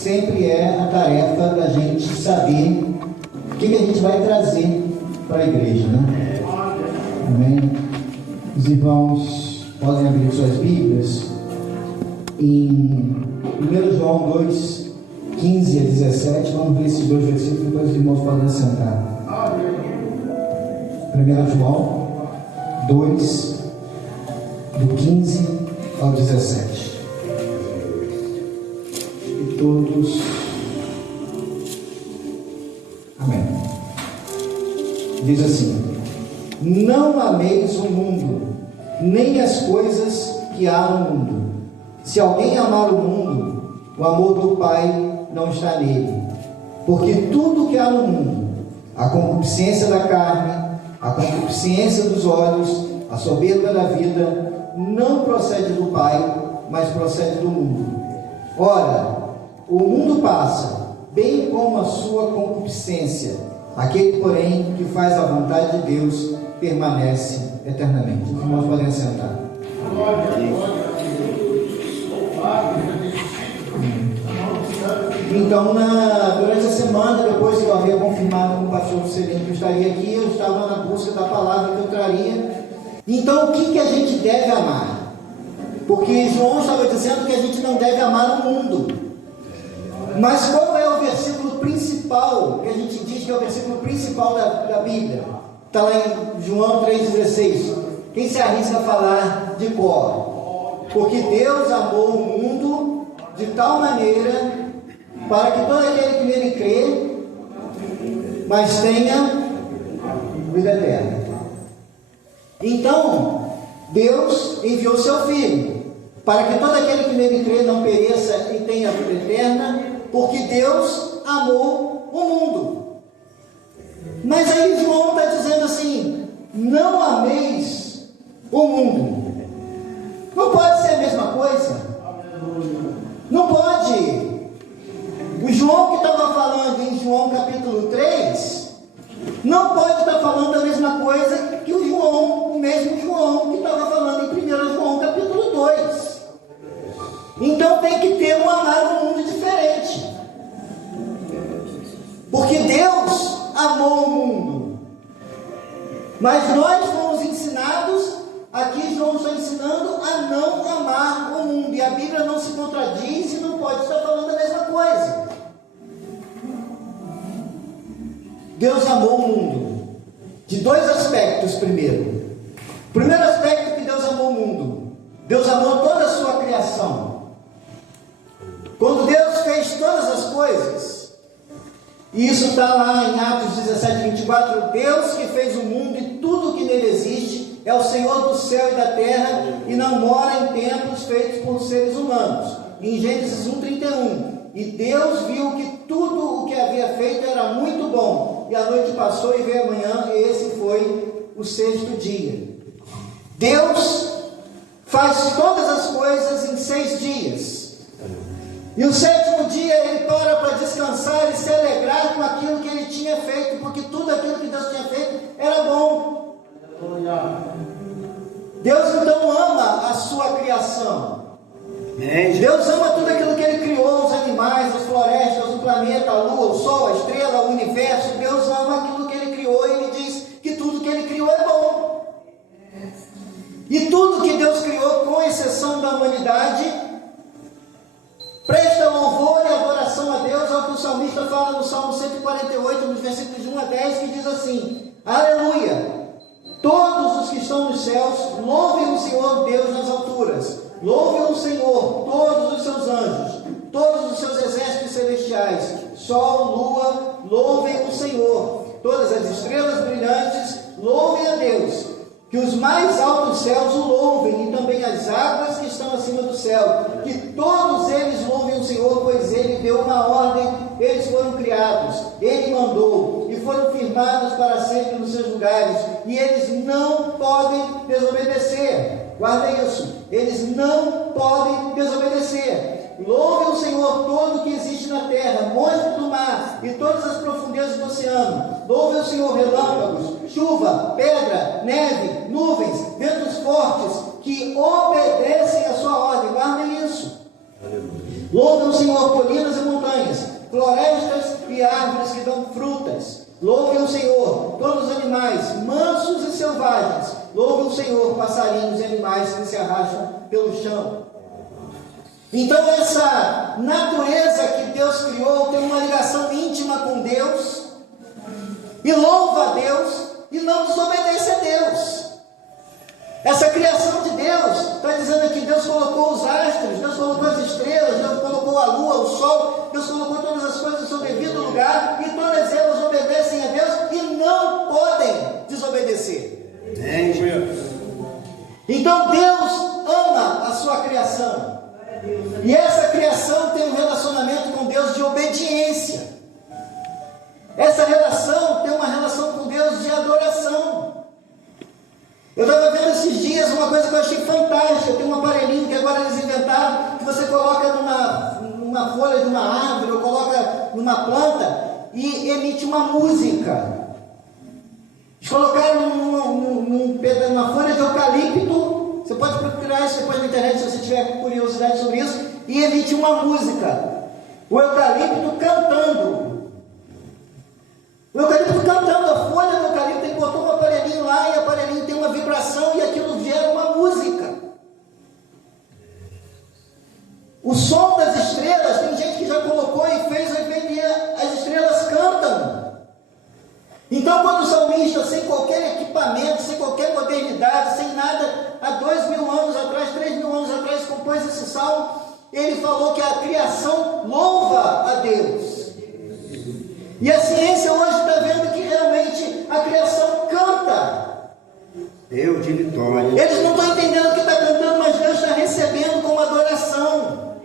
sempre é a tarefa da gente saber o que a gente vai trazer para a igreja, né? Amém? Os irmãos podem abrir suas Bíblias em 1 João 2, 15 a 17. Vamos ver esses dois versículos, depois os irmãos podem sentar. 1 João 2, do 15 ao 17. E todos. Amém. Diz assim: não ameis o mundo, nem as coisas que há no mundo. Se alguém amar o mundo, o amor do Pai não está nele. Porque tudo que há no mundo, a concupiscência da carne, a concupiscência dos olhos, a soberba da vida, não procede do Pai, mas procede do mundo. Ora, o mundo passa, bem como a sua concupiscência. Aquele, porém, que faz a vontade de Deus, permanece eternamente. Os irmãos podem sentar. Então, durante a semana, depois que eu havia confirmado com o pastor Celino que eu estaria aqui, eu estava na busca da palavra que eu traria. Então, o que a gente deve amar? Porque João estava dizendo que a gente não deve amar o mundo. Mas qual é o versículo principal, que a gente diz que é o versículo principal da Bíblia? Está lá em João 3,16. Quem se arrisca a falar de cor? Porque Deus amou o mundo de tal maneira para que todo aquele que nele crê, mas tenha vida eterna. Então, Deus enviou seu Filho, para que todo aquele que nele crê não pereça e tenha vida eterna, porque Deus amou o mundo. Mas aí João está dizendo assim: não ameis o mundo. Não pode ser a mesma coisa. Não pode. O João que estava falando em João capítulo 3, não pode estar falando a mesma coisa que o João, o mesmo João que estava falando em 1 João capítulo 2. Então tem que ter um amar o mundo diferente. Porque Deus amou o mundo. Mas nós fomos ensinados, aqui João está ensinando a não amar o mundo. E a Bíblia não se contradiz e não pode estar falando a mesma coisa. Deus amou o mundo de dois aspectos. Primeiro, o primeiro aspecto que Deus amou o mundo, Deus amou toda a sua criação. Quando Deus fez todas as coisas, e isso está lá em Atos 17, 24, Deus que fez o mundo e tudo que nele existe, é o Senhor do céu e da terra, e não mora em templos feitos por seres humanos. Em Gênesis 1:31, e Deus viu que tudo o que havia feito era muito bom, e a noite passou e veio a manhã, e esse foi o sexto dia. Deus faz todas as coisas em 6 dias, e o sétimo dia ele para descansar e se alegrar com aquilo que ele tinha feito, porque tudo aquilo que Deus tinha feito era bom. Deus então ama a sua criação. Deus ama tudo aquilo que ele criou, os animais, as florestas, o planeta, a lua, o sol, a estrela, o universo. Deus ama aquilo que ele criou, e ele diz que tudo que ele criou é bom. E tudo que Deus criou, com exceção da humanidade, presta louvor e adoração a Deus, ao que o salmista fala no Salmo 148, nos versículos de 1 a 10, que diz assim: aleluia! Todos os que estão nos céus, louvem o Senhor Deus nas alturas. Louvem o Senhor, todos os seus anjos, todos os seus exércitos celestiais, sol, lua, louvem o Senhor. Todas as estrelas brilhantes, louvem a Deus. Que os mais altos céus o louvem, e também as águas que estão acima do céu. Que todos eles louvem o Senhor, pois Ele deu uma ordem, eles foram criados, Ele mandou, e foram firmados para sempre nos seus lugares, e eles não podem desobedecer. Guarda isso, eles não podem desobedecer. Louvem o Senhor todo o que existe na terra, montes do mar e todas as profundezas do oceano. Louvem o Senhor relâmpagos, chuva, pedra, neve, nuvens, ventos fortes, que obedecem à sua ordem. Guardem isso. Louvem o Senhor colinas e montanhas. e árvores que dão frutas. Louvem o Senhor, todos os animais, mansos e selvagens. Louvem o Senhor, passarinhos e animais que se arrastam pelo chão. Então essa natureza que Deus criou tem uma ligação íntima com Deus, e louva a Deus, e não desobedece a Deus. Essa criação de Deus, está dizendo aqui, Deus colocou os astros, Deus colocou as estrelas, Deus colocou a lua, o sol, Deus colocou todas as coisas no seu devido lugar, e todas elas obedecem a Deus, e não podem desobedecer. Então Deus ama a sua criação, e essa criação tem um relacionamento com Deus de obediência. Essa relação tem uma relação com Deus de adoração. Eu estava vendo esses dias uma coisa que eu achei fantástica. Tem um aparelhinho que agora eles inventaram, que você coloca numa folha de uma árvore, ou coloca numa planta, e emite uma música. Eles colocaram numa folha de eucalipto. Você pode procurar isso depois na internet se você tiver curiosidade sobre isso, e emite uma música. O eucalipto cantando. O eucalipto cantando, a folha do eucalipto, ele botou um aparelhinho lá, e o aparelhinho tem uma vibração, e aquilo gera uma música. O som das estrelas, tem gente que já colocou e fez o efeito, e as estrelas cantam. Então, quando o salmista, sem qualquer equipamento, sem qualquer modernidade, sem nada, há 2.000 anos atrás, 3.000 anos atrás, compôs esse salmo, ele falou que a criação louva a Deus. E a ciência hoje está vendo que realmente a criação canta. Deus de vitória. Eles não estão entendendo o que está cantando, mas Deus está recebendo como adoração.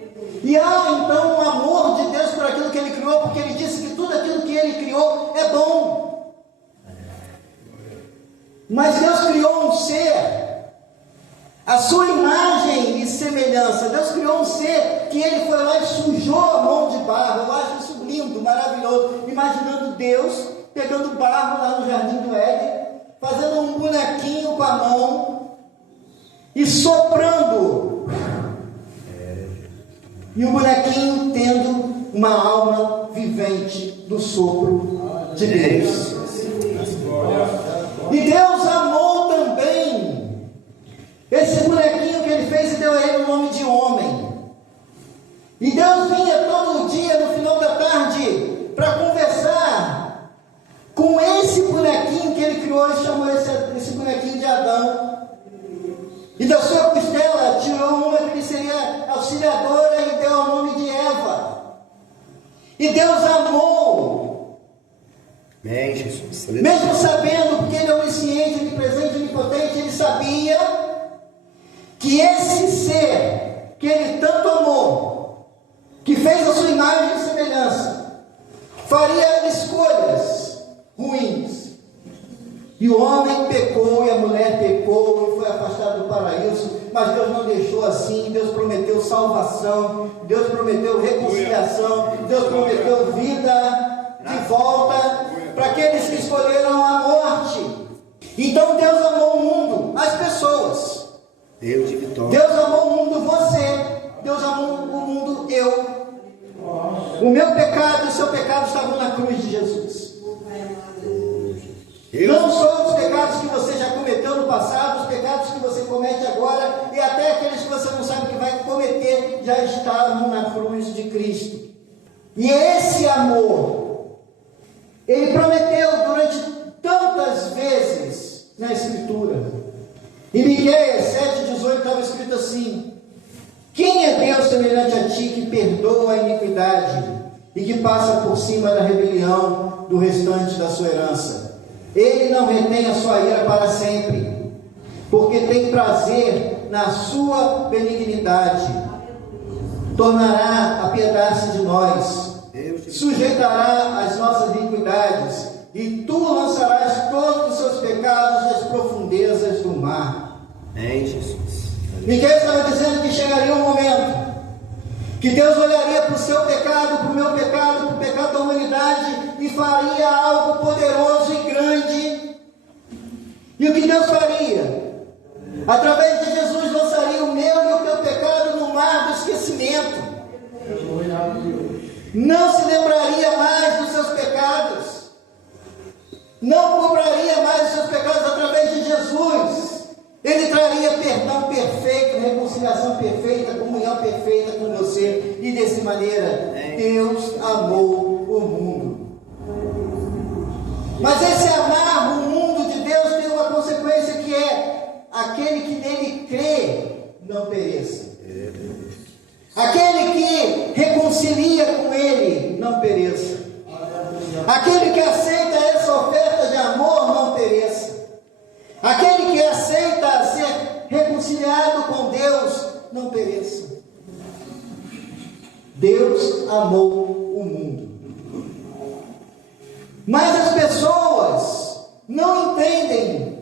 E há então um amor de Deus por aquilo que Ele criou, porque Ele disse que tudo aquilo que Ele criou é bom. Mas Deus criou um ser, a sua imagem e semelhança. Deus criou um ser que Ele foi lá e sujou a mão de barro. Eu acho isso lindo, maravilhoso. Imaginando Deus pegando barro lá no Jardim do Éden, fazendo um bonequinho com a mão e soprando. E o bonequinho tendo uma alma vivente do sopro de Deus. E Deus amou também esse bonequinho que Ele fez e deu a ele o nome de homem. E Deus vinha todo dia no final da tarde para conversar com esse bonequinho que Ele criou e chamou esse bonequinho de Adão. E da sua costela tirou uma que seria auxiliadora e deu o nome de Eva. E Deus amou. Bem, Jesus. Mesmo sabendo, porque Ele é onisciente, onipresente, onipotente, Ele sabia que esse ser que Ele tanto amou, que fez a sua imagem e semelhança, faria escolhas ruins. E o homem pecou e a mulher pecou e foi afastado do paraíso, mas Deus não deixou assim. Deus prometeu salvação, Deus prometeu reconciliação, Deus prometeu vida de volta para aqueles que escolheram a morte. Então Deus amou o mundo, as pessoas. Deus de vitória. Deus amou o mundo, você. Deus amou o mundo, eu. O meu pecado e o seu pecado estavam na cruz de Jesus. Não só os pecados que você já cometeu no passado, os pecados que você comete agora, e até aqueles que você não sabe que vai cometer, já estavam na cruz de Cristo. E esse amor, Ele prometeu durante tantas vezes na Escritura. Em Miqueias 7,18 estava escrito assim: quem é Deus semelhante a ti, que perdoa a iniquidade e que passa por cima da rebelião do restante da sua herança? Ele não retém a sua ira para sempre, porque tem prazer na sua benignidade. Tornará a piedade de nós, sujeitará as nossas iniquidades, e tu lançarás todos os seus pecados nas profundezas do mar. Amém, Jesus. Miqueias estava dizendo que chegaria um momento que Deus olharia para o seu pecado, para o meu pecado, para o pecado da humanidade, e faria algo poderoso e grande. E o que Deus faria? Através de Jesus lançaria o meu e o teu pecado no mar do esquecimento. Não se lembraria mais dos seus não cobraria mais os seus pecados através de Jesus. Ele traria perdão perfeito, reconciliação perfeita, comunhão perfeita com você. E dessa maneira, Deus amou o mundo. Mas esse amar o mundo de Deus tem uma consequência, que é: aquele que nele crê não pereça. Aquele que reconcilia com ele não pereça. Aquele que aceita essa oferta de amor não pereça. Aquele que aceita ser reconciliado com Deus não pereça. Deus amou o mundo. Mas as pessoas não entendem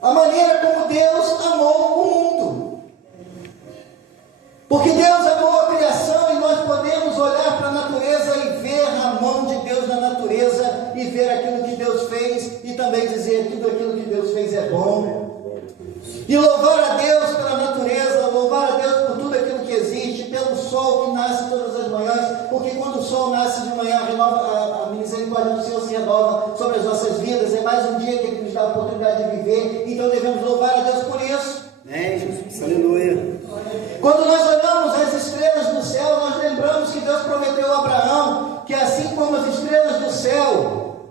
a maneira como Deus amou o mundo. Porque Deus amou a criação, e nós podemos olhar para a natureza e ver a mão de Deus na natureza, e ver aquilo que Deus fez, e também dizer que tudo aquilo que Deus fez é bom. E louvar a Deus pela natureza, louvar a Deus por tudo aquilo que existe, pelo sol que nasce todas as manhãs, porque quando o sol nasce de manhã, a misericórdia do Senhor se renova sobre as nossas vidas. É mais um dia que Ele nos dá a oportunidade de viver, então devemos louvar a Deus por isso. Jesus, aleluia. Quando nós olhamos as estrelas do céu, nós lembramos que Deus prometeu a Abraão que, assim como as estrelas do céu,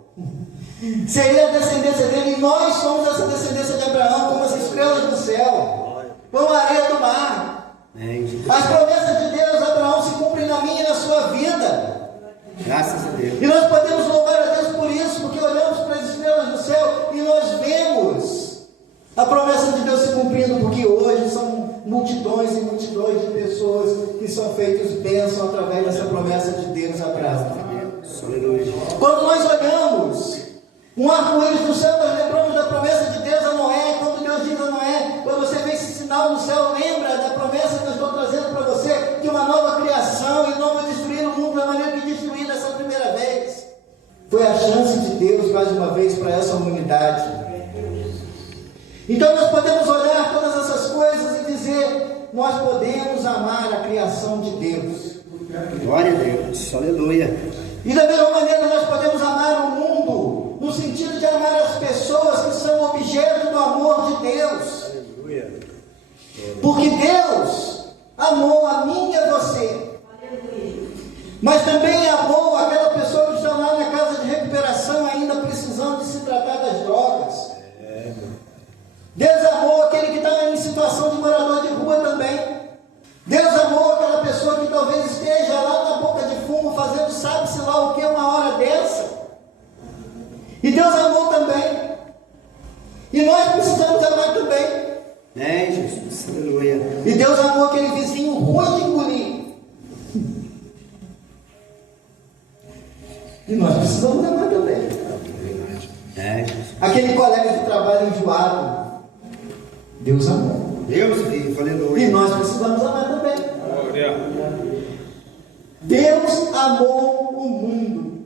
seria a descendência dele, e nós somos essa descendência de Abraão, como as estrelas do céu, como a areia do mar. As promessas de Deus a Abraão se cumprem na minha e na sua vida. Graças a Deus. E nós podemos louvar a Deus por isso, porque olhamos para as estrelas do céu e nós vemos a promessa de Deus se cumprindo, porque hoje são multidões e multidões de pessoas que são feitas bênção através dessa promessa de Deus a Abraão. Quando nós olhamos um arco-íris do céu, nós lembramos da promessa de Deus a Noé. Quando Deus diz a Noé: quando você vê esse sinal no céu, lembra da promessa que eu estou trazendo para você, de uma nova criação, e não vou destruir o mundo da maneira que destruí dessa primeira vez. Foi a chance de Deus, mais uma vez, para essa humanidade. Então nós podemos olhar todas essas coisas e dizer: nós podemos amar a criação de Deus. Glória a Deus, aleluia. E da mesma maneira nós podemos amar o mundo, no sentido de amar as pessoas que são objeto do amor de Deus. Aleluia. Porque Deus amou a mim e a você. Mas também amou aquela pessoa que está lá na casa de recuperação, ainda precisando de se tratar das drogas. Deus amou aquele que está em situação de morador de rua também. Deus amou aquela pessoa que talvez esteja lá na boca de fumo, fazendo sabe-se lá o que uma hora dessa. E Deus amou também. E nós precisamos amar também. Jesus, aleluia. E Deus amou aquele vizinho ruim de engolir. E nós precisamos amar também. Aquele colega de trabalho enjoado, Deus amou. Deus vive, aleluia. E nós precisamos amar também. Deus amou o mundo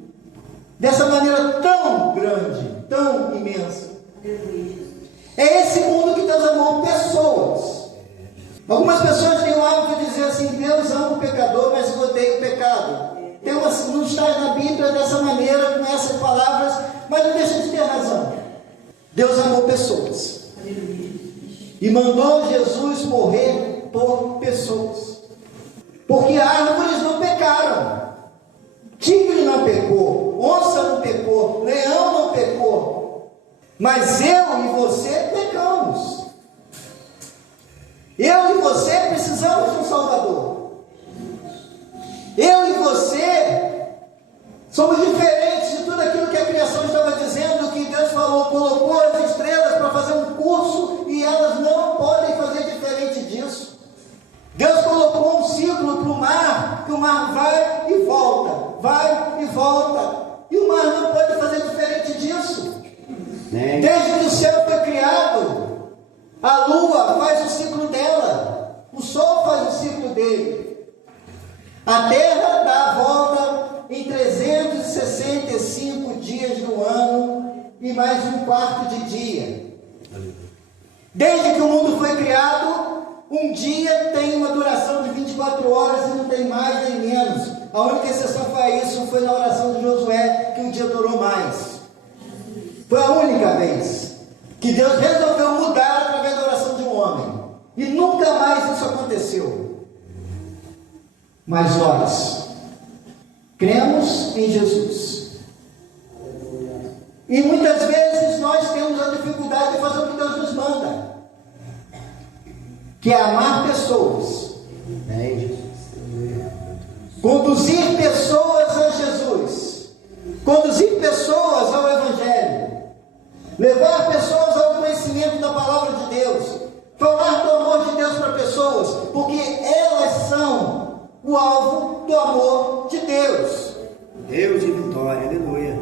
dessa maneira tão grande, tão imensa. É esse mundo que Deus amou pessoas. Algumas pessoas têm o hábito de dizer assim: Deus ama o pecador, mas odeia o pecado. Não está na Bíblia dessa maneira, com essas palavras, mas não deixa de ter razão. Deus amou pessoas. E mandou Jesus morrer por pessoas. Porque árvores não pecaram, tigre não pecou, onça não pecou, leão não pecou, mas eu e você pecamos. Eu e você precisamos de um Salvador. Eu e você somos diferentes de tudo aquilo que a criação estava dizendo, que Deus falou, colocou as estrelas para fazer um curso, e elas não podem fazer diferente disso. Deus colocou um ciclo para o mar, que o mar vai e volta, e o mar não pode fazer diferente disso. Desde que o céu foi criado, a lua faz o ciclo dela, o sol faz o ciclo dele, a terra dá a volta em 365 dias do ano e mais um quarto de dia. Desde que o mundo foi criado, um dia tem uma duração de 24 horas e não tem mais nem menos. A única exceção foi isso, foi na oração de Josué, que um dia durou mais. Foi a única vez que Deus resolveu mudar através da oração de um homem. E nunca mais isso aconteceu. Mas nós cremos em Jesus. E muitas vezes nós temos a dificuldade de fazer o que Deus nos manda, que é amar pessoas. Conduzir pessoas a Jesus. Conduzir pessoas ao Evangelho. Levar pessoas ao conhecimento da palavra de Deus. Falar do amor de Deus para pessoas, porque elas são o alvo do amor de Deus. Deus de vitória, aleluia.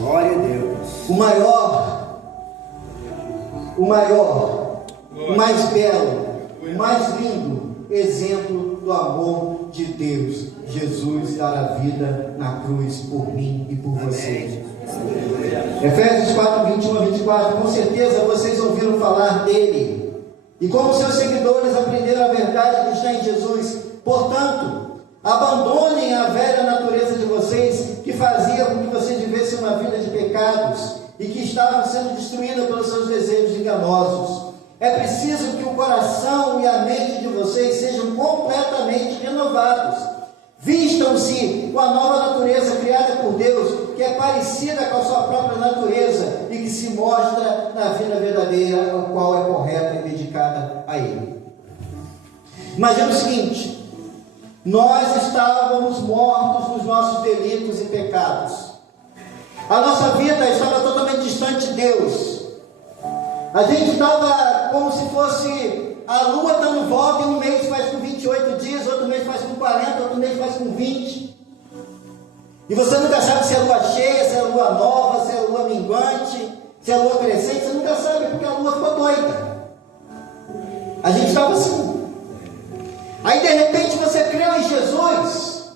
Glória a Deus. O maior, o mais belo, o mais lindo exemplo do amor de Deus, Jesus dar a vida na cruz por mim e por você. Efésios 4, 21 a 24. Com certeza vocês ouviram falar dele, e como seus seguidores aprenderam a verdade que está em Jesus. Portanto, abandonem a velha natureza de vocês, que fazia com que vocês vivessem uma vida de pecados e que estavam sendo destruída pelos seus desejos enganosos. É preciso que o coração e a mente de vocês sejam completamente renovados. Vistam-se com a nova natureza criada por Deus, que é parecida com a sua própria natureza e que se mostra na vida verdadeira, a qual é correta e dedicada a Ele. Imagina o seguinte: nós estávamos mortos nos nossos delitos e pecados. A nossa vida estava totalmente distante de Deus. A gente estava como se fosse a lua dando volta, e um mês faz com 28 dias, outro mês faz com 40, outro mês faz com 20. E você nunca sabe se é lua cheia, se é lua nova, se é lua minguante, se é lua crescente. Você nunca sabe, porque a lua ficou doida. A gente estava assim. Aí de repente você creu em Jesus.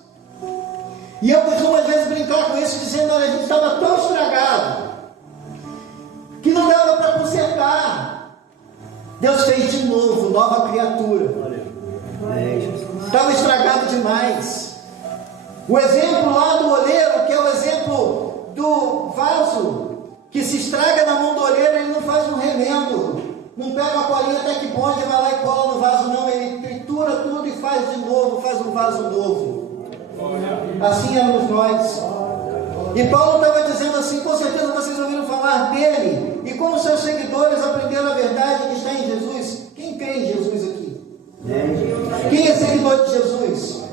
E eu costumo às vezes brincar com isso, dizendo: olha, a gente estava tão estragado que não dava para consertar. Deus fez de novo, nova criatura. Estava estragado demais. O exemplo lá do oleiro, que é o exemplo do vaso que se estraga na mão do oleiro, ele não faz um remendo, não pega uma colinha até que bonde e vai lá e cola no vaso, não. Ele tritura tudo e faz de novo, faz um vaso novo. Assim éramos nós. E Paulo estava dizendo assim: com certeza vocês ouviram falar dele, e como seus seguidores aprenderam a verdade que está em Jesus. Quem crê em Jesus aqui? Quem é seguidor de Jesus?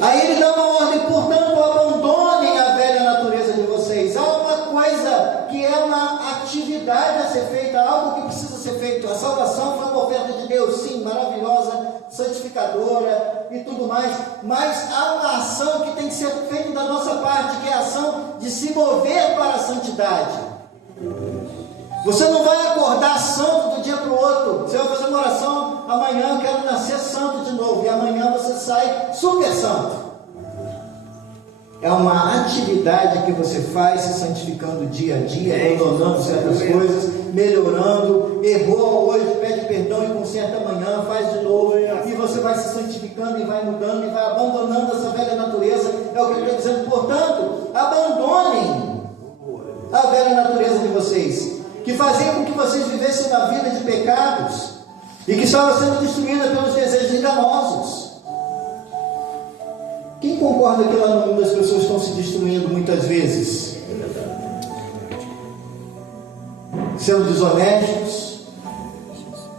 Aí ele dá uma ordem: portanto, abandonem a velha natureza de vocês. Há uma coisa que é uma atividade a ser feita, algo que precisa ser feito. A salvação foi uma oferta de Deus, sim, maravilhosa, santificadora e tudo mais, mas há uma ação que tem que ser feita da nossa parte, que é a ação de se mover para a santidade. Você não vai acordar santo do dia para o outro. Você vai fazer uma oração: amanhã eu quero nascer santo de novo, e amanhã você sai super santo. É uma atividade que você faz se santificando dia a dia, abandonando certas coisas, melhorando. Errou hoje, pede perdão e conserta amanhã, faz de novo, e você vai se santificando e vai mudando e vai abandonando essa velha natureza. É o que ele está dizendo. Portanto, abandonem a velha natureza de vocês, que fazia com que vocês vivessem uma vida de pecados e que estava sendo destruída pelos desejos enganosos. Quem concorda que lá no mundo as pessoas estão se destruindo muitas vezes? Sendo desonestos,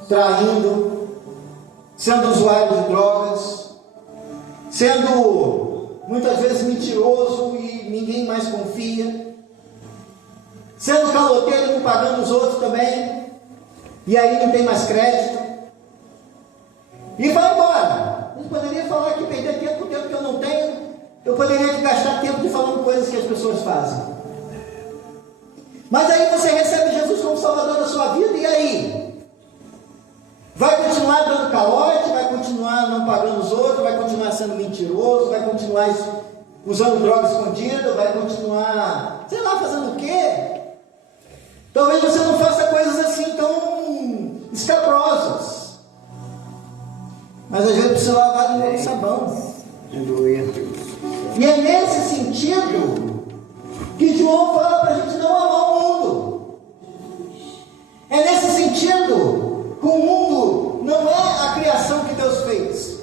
traindo, sendo usuários de drogas, sendo muitas vezes mentiroso e ninguém mais confia, sendo caloteiro e não pagando os outros também, e aí não tem mais crédito, e vai embora. Eu poderia falar que perder tempo com o tempo que eu não tenho. Eu poderia gastar tempo de falando coisas que as pessoas fazem. Mas aí você recebe Jesus como Salvador da sua vida, e aí? Vai continuar dando calote, vai continuar não pagando os outros, vai continuar sendo mentiroso, vai continuar usando droga escondida, vai continuar, sei lá, fazendo o quê? Talvez você não faça coisas assim tão escabrosas, mas às vezes precisa lavar no sabão. E é nesse sentido João fala para a gente não amar o mundo. É nesse sentido que o mundo não é a criação que Deus fez.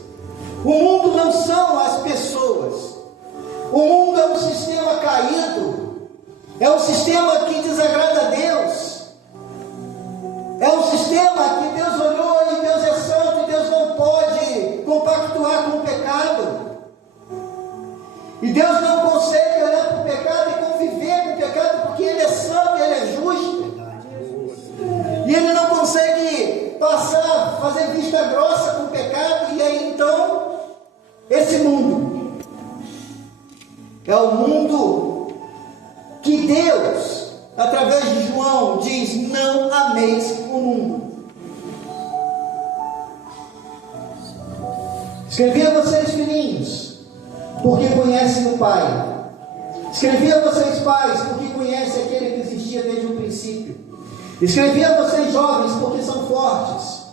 O mundo não são as pessoas. O mundo é um sistema caído. É um sistema que desagrada a Deus. É um sistema que Deus olhou e Deus é santo e Deus não pode compactuar com o pecado. E Deus não consegue olhar para o pecado e conviver com o pecado porque Ele é santo, Ele é justo. E Ele não consegue fazer vista grossa com o pecado. E aí então, esse mundo é o mundo que Deus, através de João, diz: não ameis o mundo. Escrevi a vocês, filhinhos, porque conhecem o Pai. Escrevi a vocês, pais, porque conhecem aquele que existia desde o princípio. Escrevi a vocês, jovens, porque são fortes.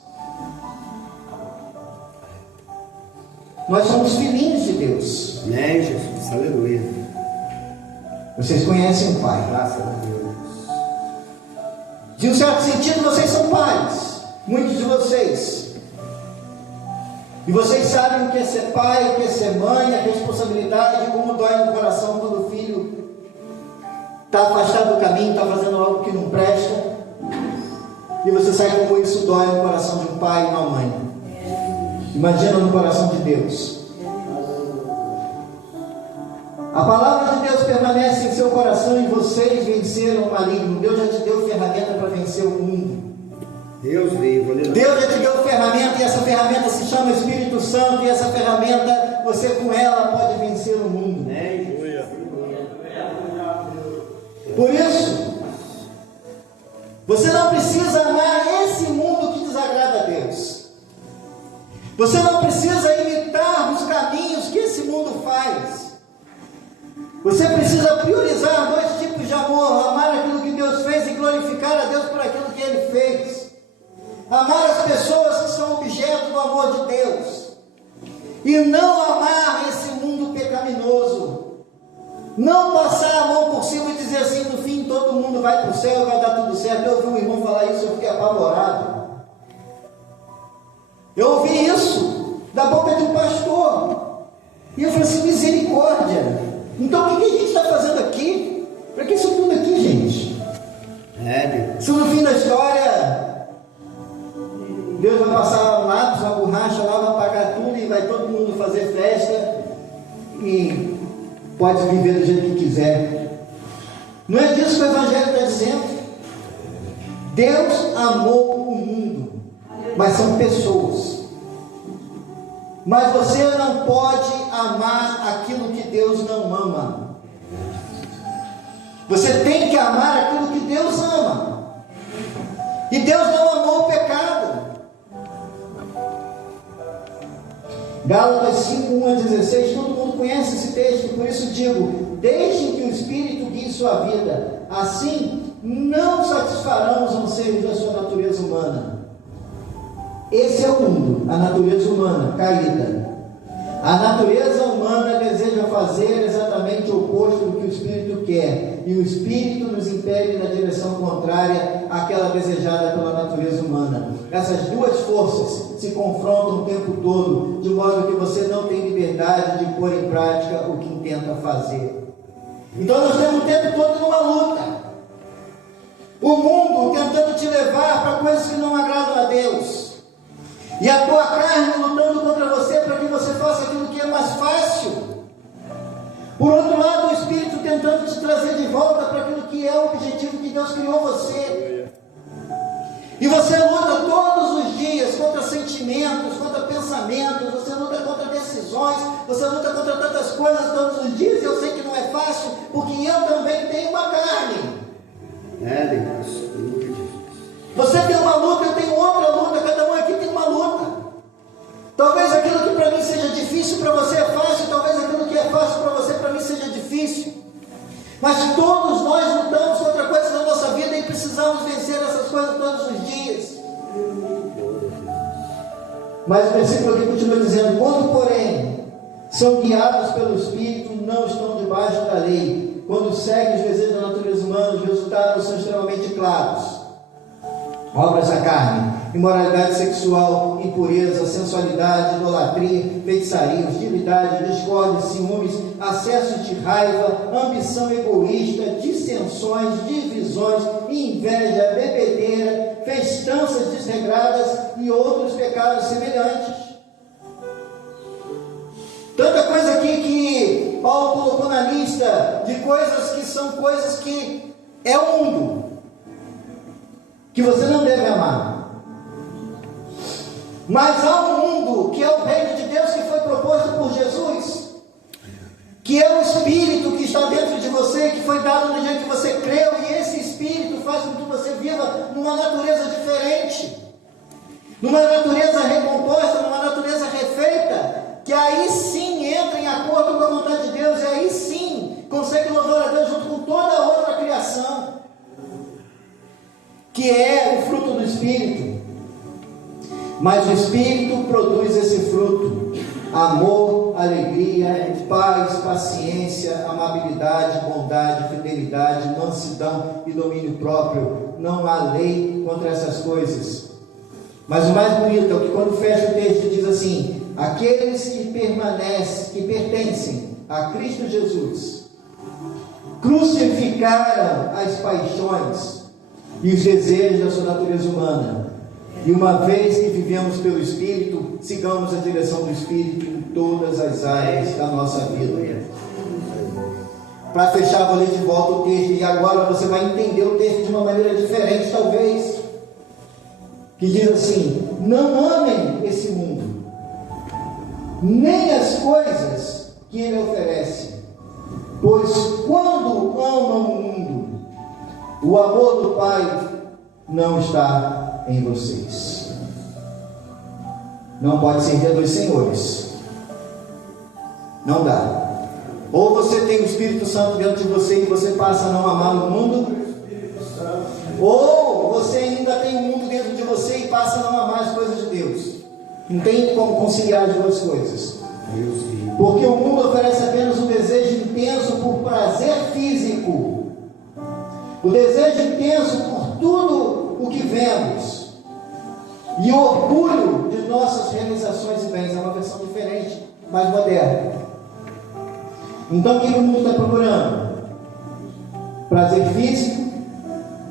Nós somos filhinhos de Deus. Amém, Jesus, aleluia. Vocês conhecem o Pai. Graças a Deus. De um certo sentido, vocês são pais. Muitos de vocês. E vocês sabem o que é ser pai, o que é ser mãe, a responsabilidade, como dói no coração quando o filho está afastado do caminho, está fazendo algo que não presta. E você sabe como isso dói no coração de um pai e uma mãe. Imagina no coração de Deus. A palavra de Deus permanece em seu coração e vocês venceram o maligno. Deus já te deu ferramenta para vencer o mundo. Deus vivo, aleluia. Deus já te deu ferramenta e essa ferramenta se chama Espírito Santo. E essa ferramenta, você com ela pode vencer o mundo. Por isso, você não precisa amar esse mundo que desagrada a Deus. Você não precisa imitar os caminhos que esse mundo faz. Você precisa priorizar dois tipos de amor: amar aquilo que Deus fez e glorificar a Deus por aquilo que Ele fez. Amar as pessoas que são objeto do amor de Deus. E não amar esse mundo pecaminoso. Não passar a mão por cima e dizer assim: no fim todo mundo vai para o céu e vai dar tudo certo. Eu ouvi um irmão falar isso e eu fiquei apavorado. Eu ouvi isso da boca de um pastor. E eu falei assim: misericórdia. Então o que a gente está fazendo aqui? Para que isso tudo aqui, gente? Se no fim da história Deus vai passar um lápis, uma borracha lá, vai apagar tudo e vai todo mundo fazer festa e pode viver do jeito que quiser. Não é disso que o Evangelho está dizendo. Deus amou o mundo, mas são pessoas. Mas você não pode amar aquilo que Deus não ama. Você tem que amar aquilo que Deus ama. E Deus não amou o pecado. Gálatas 5, 1 a 16, todo mundo conhece esse texto, por isso digo: deixem que o Espírito guie sua vida, assim não satisfarão os anseios da sua natureza humana. Esse é o mundo, a natureza humana caída. A natureza humana deseja fazer exatamente o oposto do que o Espírito quer, e o Espírito nos impele na direção contrária àquela desejada pela natureza humana. Essas duas forças se confrontam o tempo todo, de modo que você não tem liberdade de pôr em prática o que intenta fazer. Então nós temos o tempo todo numa luta. O mundo tentando te levar para coisas que não agradam a Deus. E a tua carne lutando contra você para que você faça aquilo que é mais fácil. Por outro lado, o Espírito tentando te trazer de volta para aquilo que é o objetivo que Deus criou você. E você luta todos os dias contra sentimentos, contra pensamentos, você luta contra decisões, você luta contra tantas coisas todos os dias. E eu sei que não é fácil, porque eu também tenho uma carne. Você tem uma luta, eu tenho outra luta, cada um aqui tem uma luta. Talvez aquilo que para mim seja difícil, para você é fácil, talvez aquilo que é fácil para você, para mim seja difícil. Mas todos nós lutamos contra coisas na nossa vida e precisamos vencer essas coisas todos os dias. Mas o versículo aqui continua dizendo: quando, porém, são guiados pelo Espírito, não estão debaixo da lei. quando segue os desejos da natureza humana, os resultados são extremamente claros. Obras da carne: imoralidade sexual, impureza, sensualidade, idolatria, feitiçaria, hostilidade, discórdia, ciúmes, acessos de raiva, ambição egoísta, dissensões, divisões, inveja, bebedeira, festanças desregradas e outros pecados semelhantes. Tanta coisa aqui que Paulo colocou na lista de coisas que são coisas que é o mundo, que você não deve amar. Mas há um mundo que é o reino de Deus, que foi proposto por Jesus, que é o Espírito que está dentro de você, que foi dado no dia que você creu, e esse Espírito faz com que você viva numa natureza diferente, numa natureza recomposta, numa natureza refeita, que aí sim entra em acordo com a vontade de Deus, e aí sim consegue louvar a Deus junto com toda a outra criação, que é o fruto do Espírito. Mas o Espírito produz esse fruto: amor, alegria, paz, paciência, amabilidade, bondade, fidelidade, mansidão e domínio próprio. Não há lei contra essas coisas. Mas o mais bonito é que quando fecha o texto diz assim: aqueles que pertencem a Cristo Jesus crucificaram as paixões e os desejos da sua natureza humana, e uma vez que vivemos pelo Espírito, sigamos a direção do Espírito em todas as áreas da nossa vida. Para fechar, vou ler de volta o texto, e agora você vai entender o texto de uma maneira diferente, talvez, que diz assim: não amem esse mundo, nem as coisas que ele oferece, pois quando amam o mundo, o amor do Pai não está em vocês. Não pode servir a dois senhores. Não dá. Ou você tem o Espírito Santo dentro de você e você passa a não amar o mundo, ou você ainda tem o mundo dentro de você e passa a não amar as coisas de Deus. Não tem como conciliar as duas coisas. Porque o mundo oferece apenas um desejo intenso por prazer físico, o desejo intenso por tudo o que vemos, e o orgulho de nossas realizações e bens. É uma versão diferente, mais moderna. Então o que o mundo está procurando? Prazer físico,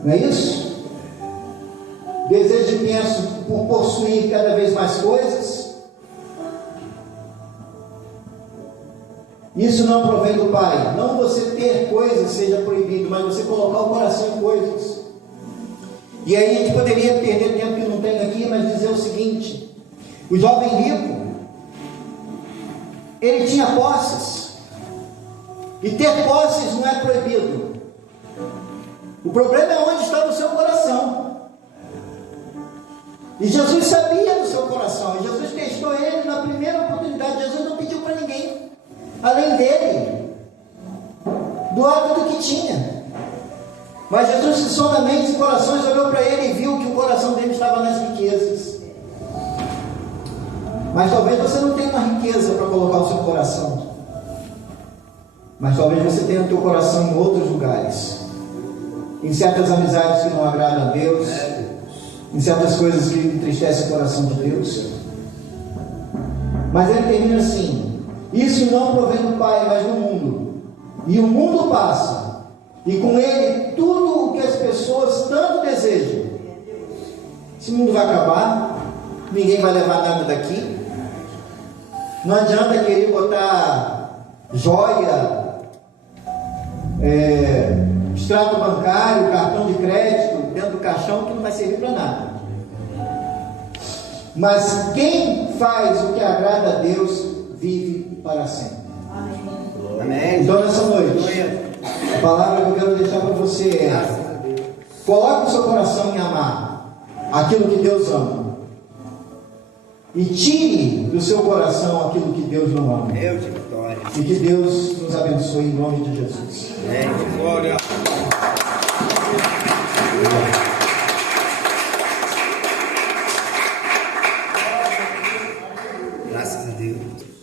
não é isso? Desejo intenso por possuir cada vez mais coisas. Isso não provém do Pai. Não você ter coisas seja proibido, mas você colocar o coração em coisas. E aí a gente poderia perder tempo que não tem aqui, mas dizer o seguinte: o jovem rico, ele tinha posses, e ter posses não é proibido. O problema é onde estava o seu coração. E Jesus sabia do seu coração, e Jesus testou ele na primeira oportunidade. Jesus não pediu para ninguém além dele, doado do que tinha. Mas Jesus fixou na mente os corações, olhou para ele e viu que o coração dele estava nas riquezas. Mas talvez você não tenha uma riqueza para colocar o seu coração, mas talvez você tenha o teu coração em outros lugares, em certas amizades que não agradam a Deus, em certas coisas que entristecem o coração de Deus. Mas ele termina assim: isso não provém do Pai, mas do mundo. E o mundo passa, e com ele tudo o que as pessoas tanto desejam. Esse mundo vai acabar, ninguém vai levar nada daqui. Não adianta querer botar joia, extrato bancário, cartão de crédito dentro do caixão, que não vai servir para nada. Mas quem faz o que agrada a Deus vive para sempre. Amém. Então nessa noite, a palavra que eu quero deixar para você é: coloque o seu coração em amar aquilo que Deus ama, e tire do seu coração aquilo que Deus não ama. E que Deus nos abençoe em nome de Jesus. Amém. Glória.